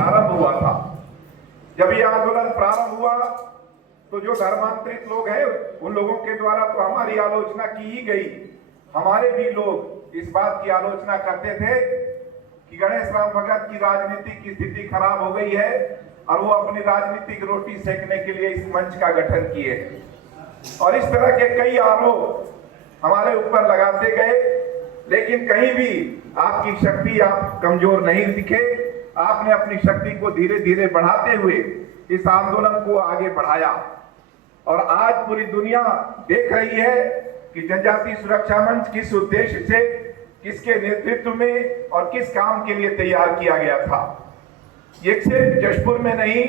प्रारंभ हुआ था। जब ये आंदोलन प्रारंभ हुआ तो जो धर्मांतरित लोग हैं उन लोगों के द्वारा तो हमारी आलोचना की ही गई। हमारे भी लोग इस बात की आलोचना करते थे कि गणेश राम भगत की राजनीतिक की स्थिति खराब हो गई है और वो अपनी राजनीतिक रोटी सेकने के लिए इस मंच का गठन किए और इस तरह के कई आरोप हमारे ऊपर लगाते गए, लेकिन कहीं भी आपकी शक्ति आप कमजोर नहीं दिखे। आपने अपनी शक्ति को धीरे धीरे बढ़ाते हुए इस आंदोलन को आगे बढ़ाया और आज पूरी दुनिया देख रही है कि जनजातीय सुरक्षा मंच किस उद्देश्य से, किसके नेतृत्व में और किस काम के लिए तैयार किया गया था। ये सिर्फ जशपुर में नहीं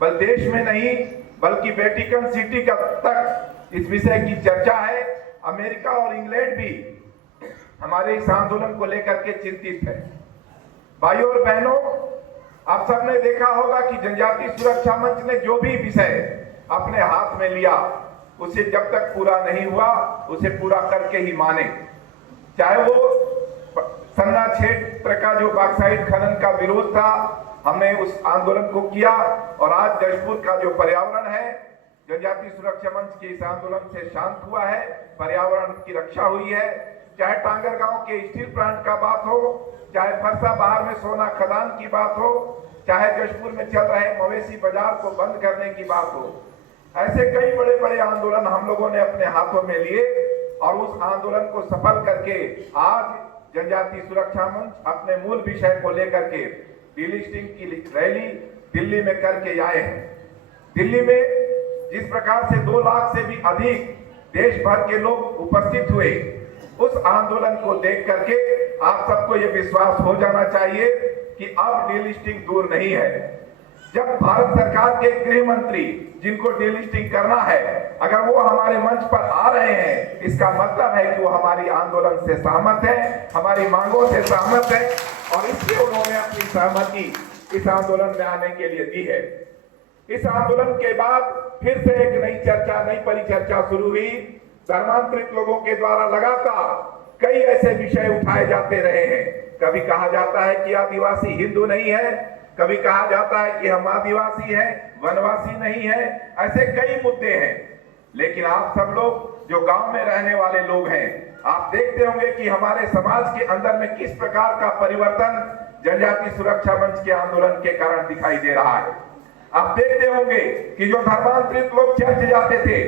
बल्कि देश में नहीं बल्कि वेटिकन सिटी का तक इस विषय की चर्चा है। अमेरिका और इंग्लैंड भी हमारे इस आंदोलन को लेकर के चिंतित है। भाइयों और बहनों, आप सबने देखा होगा कि जनजातीय सुरक्षा मंच ने जो भी विषय अपने हाथ में लिया उसे जब तक पूरा नहीं हुआ उसे पूरा करके ही माने। चाहे वो सन्ना क्षेत्र का जो बॉक्साइट खनन का विरोध था, हमने उस आंदोलन को किया और आज जशपुर का जो पर्यावरण है, जनजातीय सुरक्षा मंच के इस आंदोलन से शांत हुआ है, पर्यावरण की रक्षा हुई है। चाहे टांगर गांव के स्टील प्लांट का बात हो, चाहे फरसा बाहर में सोना खदान की बात हो, चाहे जशपुर में चल रहे मवेशी बाजार को बंद करने की बात हो, ऐसे कई बड़े बड़े आंदोलन हम लोगों ने अपने हाथों में लिए और उस आंदोलन को सफल करके आज जनजातीय सुरक्षा मंच अपने मूल विषय को लेकर के डीलिस्टिंग की रैली दिल्ली में करके आए हैं। दिल्ली में जिस प्रकार से 2 लाख से भी अधिक देश भर के लोग उपस्थित हुए, उस आंदोलन को देख करके आप सबको ये विश्वास हो जाना चाहिए कि अब डीलिस्टिंग दूर नहीं है। जब भारत सरकार के गृह मंत्री जिनको डीलिस्टिंग करना है, अगर वो हमारे मंच पर आ रहे हैं, इसका मतलब है कि वो हमारी आंदोलन से सहमत है, हमारी मांगों से सहमत है और इसलिए उन्होंने अपनी सहमति इस आंदोलन में आने के लिए दी है। इस आंदोलन के बाद फिर से एक नई चर्चा, नई परिचर्चा शुरू हुई। धर्मांतरित लोगों के द्वारा लगातार कई ऐसे विषय उठाए जाते रहे हैं। कभी कहा जाता है कि आदिवासी हिंदू नहीं है, कभी कहा जाता है कि हम आदिवासी हैं, वनवासी नहीं है। ऐसे कई मुद्दे हैं, लेकिन आप सब लोग जो गांव में रहने वाले लोग हैं, आप देखते होंगे कि हमारे समाज के अंदर में किस प्रकार का परिवर्तन जनजातीय सुरक्षा मंच के आंदोलन के कारण दिखाई दे रहा है। आप देखते होंगे कि जो धर्मांतरित लोग चर्च जाते थे,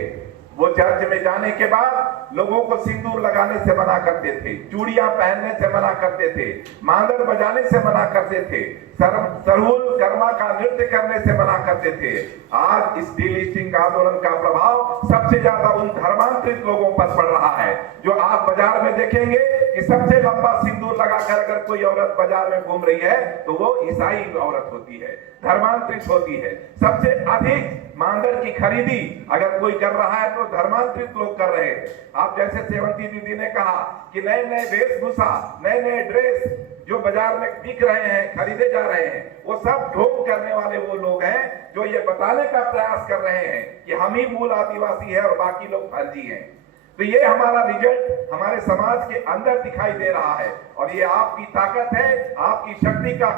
वो चर्च में जाने के बाद लोगों को सिंदूर लगाने से मना करते थे, चूड़ियां पहनने से मना करते थे, मांदर बजाने से मना करते थे, सरहुल कर्मा का नृत्य करने से मना करते थे। आज इस डीलिस्टिंग आंदोलन का प्रभाव सबसे ज्यादा उन धर्मांतरित लोगों पर पड़ रहा है। जो आप बाजार में देखेंगे कि सबसे लंबा सिंदूर लगाकर अगर कोई औरत बाजार में घूम रही है तो वो ईसाई औरत होती है, धर्मांतरित होती है। सबसे अधिक मांदर की खरीदी अगर कोई कर रहा है तो धर्मांतरित लोग कर रहे हैं। आप जैसे सेवंती दीदी ने कहा कि नए नए वेशभूषा, नए नए ड्रेस जो बाजार में बिक रहे हैं, खरीदे जा रहे हैं, वो सब ढोंग करने वाले वो लोग हैं जो ये बताने का प्रयास कर रहे हैं कि हम ही मूल आदिवासी है और बाकी लोग फर्जी हैं। तो ये हमारा रिजल्ट हमारे समाज के अंदर दिखाई दे रहा है और ये आपकी ताकत है, आपकी शक्ति का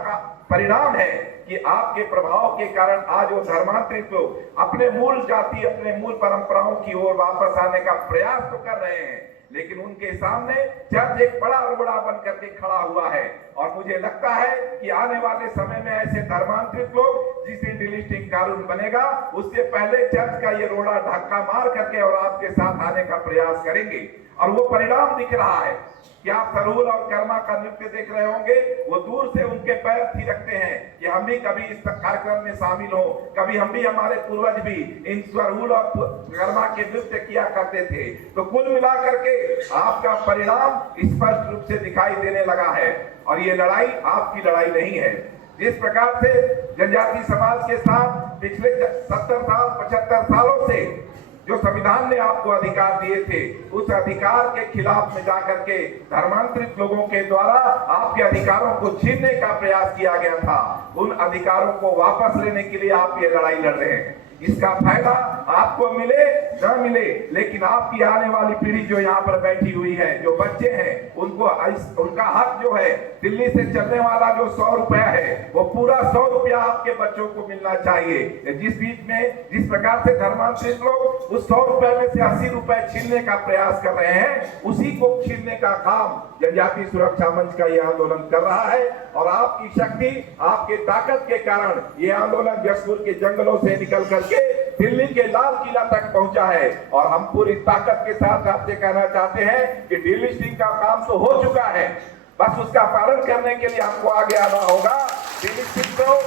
परिणाम है कि आपके प्रभाव के कारण आज वो धर्मांतरित लोग अपने मूल जाति, अपने मूल परंपराओं की ओर वापस आने का प्रयास तो कर रहे हैं, लेकिन उनके सामने चर्च एक बड़ा रुबड़ा बन करके खड़ा हुआ है। और मुझे लगता है कि आने वाले समय में ऐसे धर्मांतरित लोग, जिस दिन डीलिस्टिंग कानून बनेगा उससे पहले चर्च का ये रोड़ा धक्का मार करके और आपके साथ आने का प्रयास करेंगे। और वो परिणाम दिख रहा है कि आप सरहुल और कर्मा का नृत्य देख रहे होंगे, वो दूर से उनके पैर थिरकते हैं कि हम भी कभी इस कार्यक्रम में शामिल हो, कभी हम भी, हमारे पूर्वज भी इन सरहुल और कर्मा के नृत्य किया करते थे। तो कुल मिलाकर के आपका परिणाम स्पष्ट रूप से दिखाई देने लगा है और ये लड़ाई आपकी लड़ाई नहीं है। जिस प्रकार से जनजातीय समाज के साथ पिछले 70 साल 75 सालों से जो संविधान ने आपको अधिकार दिए थे, उस अधिकार के खिलाफ में जाकर के धर्मांतरित लोगों के द्वारा आपके अधिकारों को छीनने का प्रयास किया गया था। उन अधिकारों को वापस लेने के लिए आप ये लड़ाई लड़ रहे हैं। इसका फायदा आपको मिले न मिले, लेकिन आपकी आने वाली पीढ़ी जो यहाँ पर बैठी हुई है, जो बच्चे हैं, उनको उनका हक जो है, दिल्ली से चलने वाला जो 100 रुपया है, वो पूरा 100 रुपया आपके बच्चों को मिलना चाहिए। जिस बीच में जिस प्रकार से धर्मांतरित लोग उस 100 रुपए में से 80 रुपए छीनने का प्रयास कर रहे हैं, उसी को छीनने का काम जनजाति सुरक्षा मंच का यह आंदोलन कर रहा है। और आपकी शक्ति, आपके ताकत के कारण ये आंदोलन जसपुर के जंगलों से निकल करके दिल्ली के लाल किला तक पहुंचा है। और हम पूरी ताकत के साथ आपसे कहना चाहते हैं कि डीलिस्टिंग का काम तो हो चुका है, बस उसका पालन करने के लिए हमको आगे आना होगा। डीलिस्टिंग तो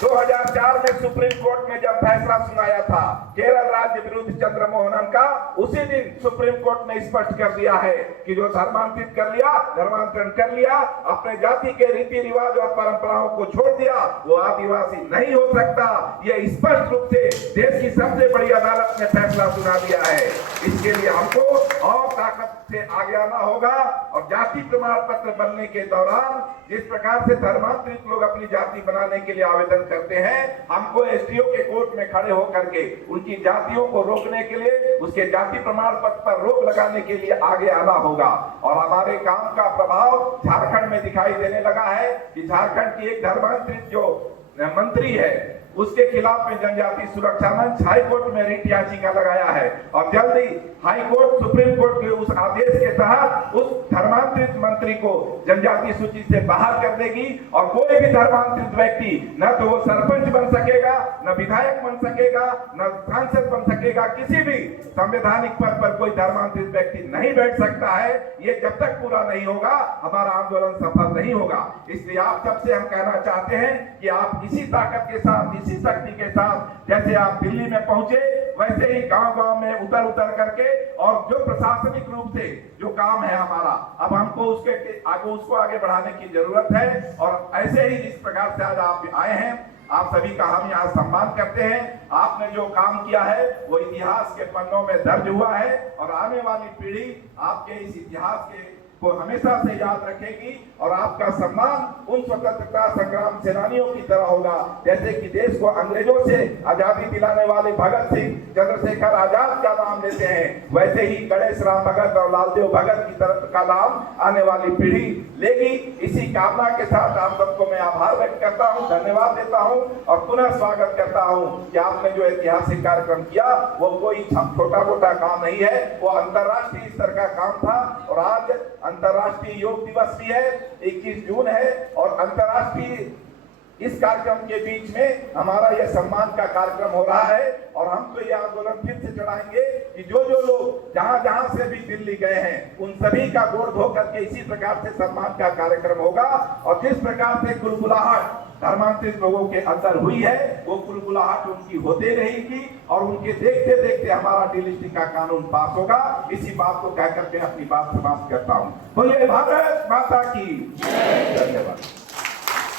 2004 में सुप्रीम कोर्ट में जब फैसला सुनाया था केरल राज्य विरुद्ध चंद्रमोहनन का, उसी दिन सुप्रीम कोर्ट ने स्पष्ट कर दिया है कि जो धर्मांतरित कर लिया, धर्मांतरण कर लिया, अपने जाति के रीति रिवाज और परंपराओं को छोड़ दिया, वो आदिवासी नहीं हो सकता। ये स्पष्ट रूप से देश की सबसे बड़ी अदालत ने फैसला सुना दिया है। इसके लिए हमको और ताकत से आगे आना होगा। और जाति प्रमाण पत्र बनने के दौरान जिस प्रकार से धर्मांतरित लोग अपनी जाति बनाने के लिए आवेदन करते हैं, हमको एसडीओ के कोर्ट में खड़े होकर के उनकी जातियों को रोकने के लिए, उसके जाति प्रमाण पत्र पर रोक लगाने के लिए आगे आना होगा। और हमारे काम का प्रभाव झारखंड में दिखाई देने लगा है कि झारखंड की एक धर्मांतरित जो मंत्री है, उसके खिलाफ में जनजाति सुरक्षा मंच हाई कोर्ट में रिट याचिका लगाया है। और जल्दी हाई कोर्ट, सुप्रीम कोर्ट के उस आदेश के तहत उस धर्मांतरित मंत्री को जनजाति सूची से बाहर कर देगी। और कोई भी धर्मांतरित व्यक्ति न तो वो सरपंच बन सकेगा, न विधायक बन सकेगा, न सांसद बन सकेगा, किसी भी संवैधानिक पद पर कोई धर्मांतरित व्यक्ति नहीं बैठ सकता है। ये जब तक पूरा नहीं होगा, हमारा आंदोलन सफल नहीं होगा। इसलिए आप सबसे हम कहना चाहते हैं कि आप इसी ताकत के साथ, इसी शक्ति के साथ, जैसे आप दिल्ली में पहुंचे, वैसे ही गांव-गांव में उतर उतर करके, और जो प्रशासनिक रूप से जो काम है हमारा, अब हमको उसको आगे बढ़ाने की जरूरत है। और ऐसे ही जिस प्रकार से आज आप आए हैं, आप सभी का हम यहाँ सम्मान करते हैं। आपने जो काम किया है वो इतिहास के पन्नों में दर्ज हुआ है। और आने वाली पीढ़ी आपके इस इतिहास के को हमेशा से याद रखेगी। और आपका सम्मान उन स्वतंत्रता संग्राम सेनानियों की तरह होगा, जैसे कि देश को अंग्रेजों से आजादी दिलाने वाले भगत सिंह, चंद्रशेखर आजाद का नाम लेते हैं, वैसे ही गणेश राम भगत और लालदेव भगत की तरह का नाम आने वाली पीढ़ी लेगी। इसी कामना के साथ आप सबको मैं आभार व्यक्त करता हूँ, धन्यवाद देता हूँ और पुनः स्वागत करता हूँ कि आपने जो ऐतिहासिक कार्यक्रम किया वो कोई छोटा मोटा काम नहीं है, वो अंतर्राष्ट्रीय स्तर का काम था। और आज अंतर्राष्ट्रीय योग दिवस भी है, 21 जून है। और अंतर्राष्ट्रीय इस कार्यक्रम के बीच में हमारा यह सम्मान का कार्यक्रम हो रहा है। और हम तो ये आंदोलन फिर से चढ़ाएंगे कि जो जो लोग जहां जहां से भी दिल्ली गए हैं, उन सभी का गोड़ धो करके इसी प्रकार से सम्मान का कार्यक्रम होगा। और जिस प्रकार से कुलबुलाहट धर्मांतरित लोगों के अंदर हुई है, वो कुलबुलाहट उनकी होते रहेगी। और उनके देखते देखते हमारा डीलिस्टिंग का कानून पास होगा। इसी बात को कहकर के अपनी बात समाप्त करता हूँ। बोलिए भारत माता की धन्यवाद।